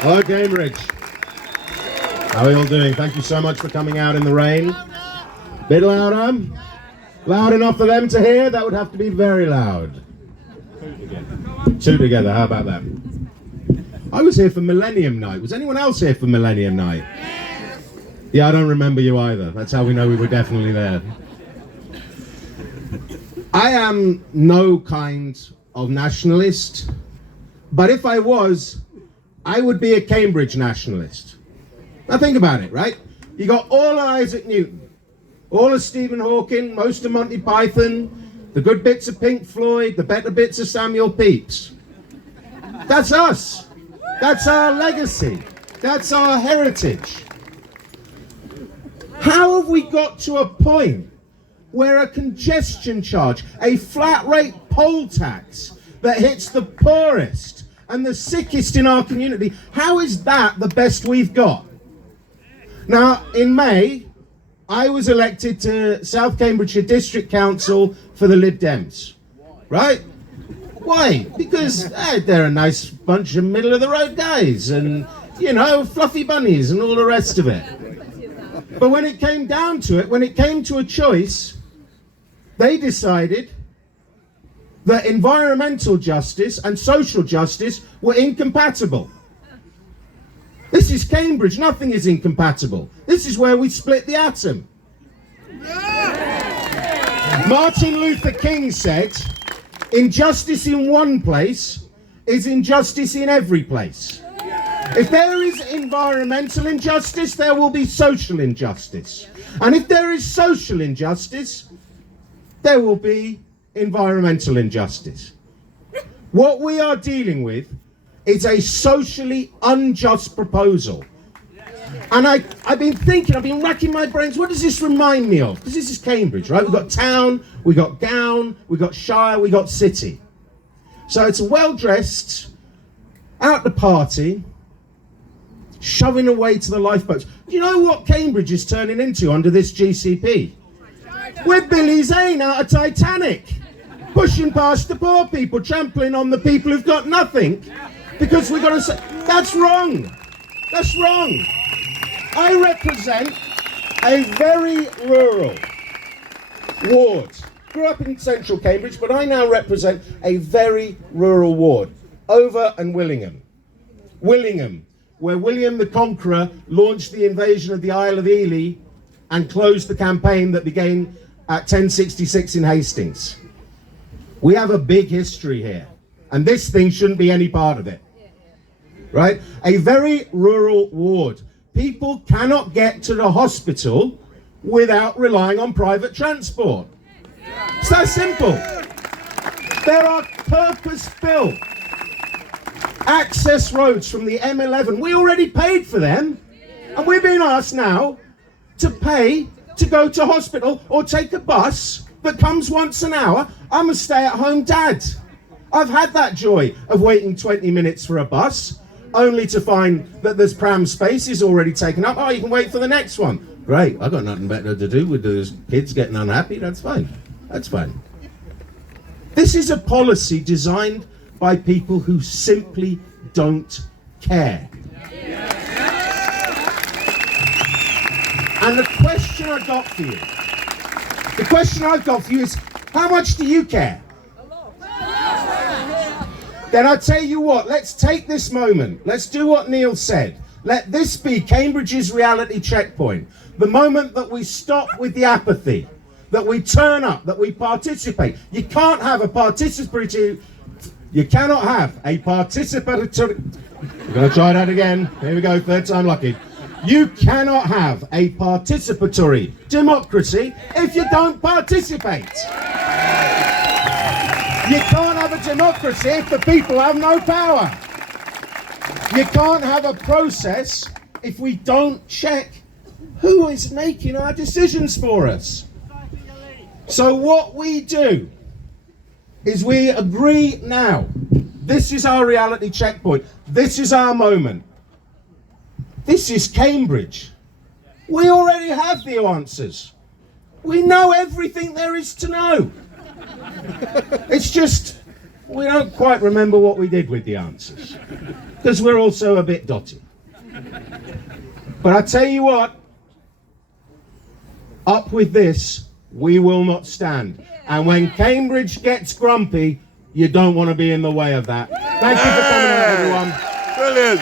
Hello, Cambridge. How are you all doing? Thank you so much for coming out in the rain. Bit louder? Loud enough for them to hear? That would have to be very loud. Two together, how about that? I was here for Millennium Night. Was anyone else here for Millennium Night? Yeah, I don't remember you either. That's how we know we were definitely there. I am no kind of nationalist, but if I was, I would be a Cambridge nationalist. Now think about it, right? You got all of Isaac Newton, all of Stephen Hawking, most of Monty Python, the good bits of Pink Floyd, the better bits of Samuel Pepys. That's us. That's our legacy. That's our heritage. How have we got to a point where a congestion charge, a flat rate poll tax that hits the poorest and the sickest in our community, how is that the best we've got? Now, in May, I was elected to South Cambridgeshire District Council for the Lib Dems, right? Why? Because they're a nice bunch of middle-of-the-road guys and, you know, fluffy bunnies and all the rest of it. But when it came down to it, when it came to a choice, they decided that environmental justice and social justice were incompatible. This is Cambridge, nothing is incompatible. This is where we split the atom. Martin Luther King said, injustice in one place is injustice in every place. If there is environmental injustice, there will be social injustice. And if there is social injustice, there will be environmental injustice. What we are dealing with is a socially unjust proposal. And I've been thinking, I've been racking my brains, what does this remind me of? Because this is Cambridge, right? We've got town, we've got gown, we've got shire, we've got city. So it's a well-dressed, out the party, shoving away to the lifeboats. Do you know what Cambridge is turning into under this GCP? We're Billy Zane out of Titanic, pushing past the poor people, trampling on the people who've got nothing, because we're going to say, that's wrong. That's wrong. I represent a very rural ward. Grew up in central Cambridge, but I now represent a very rural ward, Over and Willingham. Willingham, where William the Conqueror launched the invasion of the Isle of Ely and closed the campaign that began at 1066 in Hastings. We have a big history here, and this thing shouldn't be any part of it. Right? A very rural ward. People cannot get to the hospital without relying on private transport. It's that simple. There are purpose-built access roads from the M11. We already paid for them, and we're being asked now to pay to go to hospital or take a bus that comes once an hour. I'm a stay-at-home dad. I've had that joy of waiting 20 minutes for a bus, only to find that there's pram space is already taken up. Oh, you can wait for the next one. Great, I've got nothing better to do with those kids getting unhappy. That's fine. That's fine. This is a policy designed by people who simply don't care. And the question I've got for you is, how much do you care? Then I tell you what, let's take this moment. Let's do what Neil said. Let this be Cambridge's reality checkpoint. The moment that we stop with the apathy, that we turn up, that we participate. You can't have a participatory... You cannot have a participatory... We're going to try that again. Here we go, third time lucky. You cannot have a participatory democracy if you don't participate. You can't have a democracy if the people have no power. You can't have a process if we don't check who is making our decisions for us. So what we do is we agree now. This is our reality checkpoint. This is our moment. This is Cambridge. We already have the answers. We know everything there is to know. It's just we don't quite remember what we did with the answers, because we're also a bit dotty. But I tell you what, up with this, we will not stand. And when Cambridge gets grumpy, you don't want to be in the way of that. Thank you for coming out, everyone. Brilliant.